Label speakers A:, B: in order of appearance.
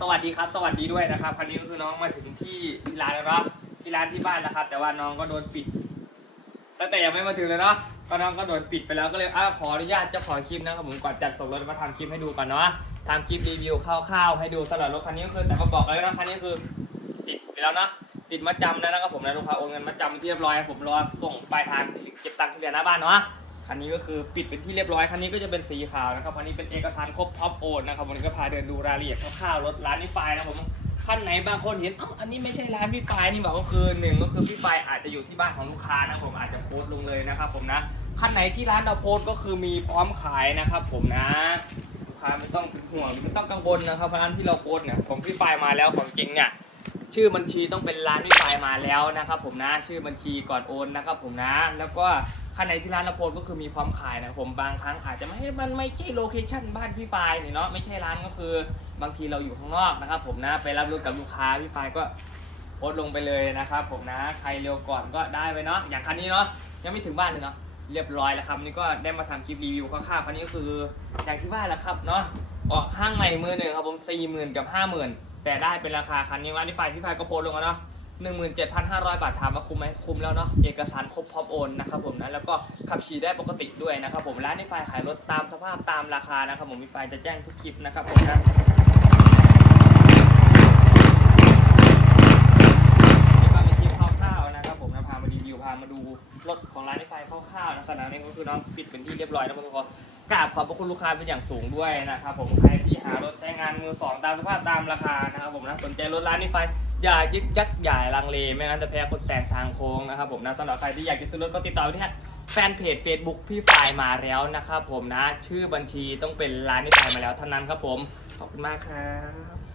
A: สวัสดีครับ สวัสดีด้วยนะครับคันนี้ก็คือน้องมาถึงที่ร้านแล้วเนาะที่ร้านที่บ้านนะครับ แต่ว่าน้องก็โดนปิดตั้งแต่ยังไม่มาถึงเลยเนาะก็น้องก็โดนปิดไปแล้วก็เลยอ้าขออนุญาตเจ้าของคลิปนะครับผมก่อนจัดส่งรถมาทำคลิปให้ดูก่อนเนาะทำคลิปรีวิวคร่าวๆให้ดูสำหรับรถคันนี้ก็คือแต่มาบอกเลยนะคันนี้คือติดไปแล้วนะติดมาจำแล้วนะครับผมนะลูกค้าโอนเงินมาจำเป็นที่เรียบร้อยผมรอส่งปลายทางเก็บตังค์ที่เหลือหน้าบ้านเนาะ คันนี้ก็คือปิดเป็นที่เรียบร้อย คันนี้ก็จะเป็นสีขาวนะครับ คันนี้เป็นเอกสารครบท็อปโอนนะครับ วันนี้ก็พาเดินดูรายละเอียดคร่าวๆรถร้านพี่ปายนะผมคันไหนบางคนเห็นอ้าอันนี้ไม่ใช่ร้านพี่ปายนี่แบอกก็คือหนึ่งก็คือพี่ปายอาจจะอยู่ที่บ้านของลูกค้านะผมอาจจะโพสต์ลงเลยนะครับผมนะคันไหนที่ร้านเราโพสต์ก็คือมีพร้อมขายนะครับผมนะลูกค้าไม่ต้องเป็นห่วงไม่ต้องกังวลนะครับเพราะร้านที่เราโพสต์เนี่ยของพี่ปายมาแล้วของจริงเนี่ย ชื่อบัญชีต้องเป็นร้านพี่ปมาแล้วนะครับผมนะชื่อบัญชีก่อนโอนนะครับผมนะแล้วก็ข้างในที่ร้านเราโพสก็คือมีพร้อมขายนะผมบางครั้งอาจจะไม่ให้มันไม่ใช่โลเคชั่นบ้านพี่ปายนี่เนาะไม่ใช่ร้านก็คือบางทีเราอยู่ข้างนอกนะครับผมนะไปรับรถกับลูกค้าพี่ปายก็โพสต์ลงไปเลยนะครับผมนะใครเร็วก่อนก็ได้ไปเนาะอย่างคันนี้เนาะยังไม่ถึงบ้านเลยเนาะเรียบร้อยแล้วครับนี่ก็ได้มาทำคลิปรีวิวคร่าวๆคันนี้ก็คืออย่างที่ว่าแหละครับเนาะออกห้างใหม่มือหนึ่งครับผมสี่หมื่นกับห้าหมื่น แต่ได้เป็นราคาคันนี้ว่านี่ไฟพี่ไฟก็โพสลงแล้วเนาะหนึ่งหมื่นเจ็ดพันห้าร้อยบาทถามว่าคุ้มไหมคุ้มแล้วเนาะเอกสารครบพร้อมโอนนะครับผมนะแล้วก็ขับขี่ได้ปกติด้วยนะครับผมร้านนี้ไฟขายรถตามสภาพตามราคานะครับผมมีไฟจะแจ้งทุกคลิปนะครับผมนะนี่ก็เป็นคลิปคร่าวๆนะครับผมนะพามารีวิวพามาดูรถของร้านที่ไฟคร่าวๆนะสนามนี้ก็คือน้องปิดเป็นที่เรียบร้อยแล้วทุกคนกราบขอบพระคุณลูกค้าเป็นอย่างสูงด้วยนะครับผมใครที่หารถใช้งานมือสองตามสภาพตามราคานะครับผมนะสนใจรถร้านนี้ไฟอย่ายึกยักอย่ลังเลไม่งั้นจะแพ้คนแซงทางโค้งนะครับผมนะสำหรับใครที่อยากจะซื้อรถก็ติดต่อไปที่แฟนเพจ Facebook พี่ฝ่ายมาแล้วนะครับผมนะ ชื่อบัญชีต้องเป็นร้านที่ฝ่ายมาแล้วเท่านั้นครับผม ขอบคุณมากครับ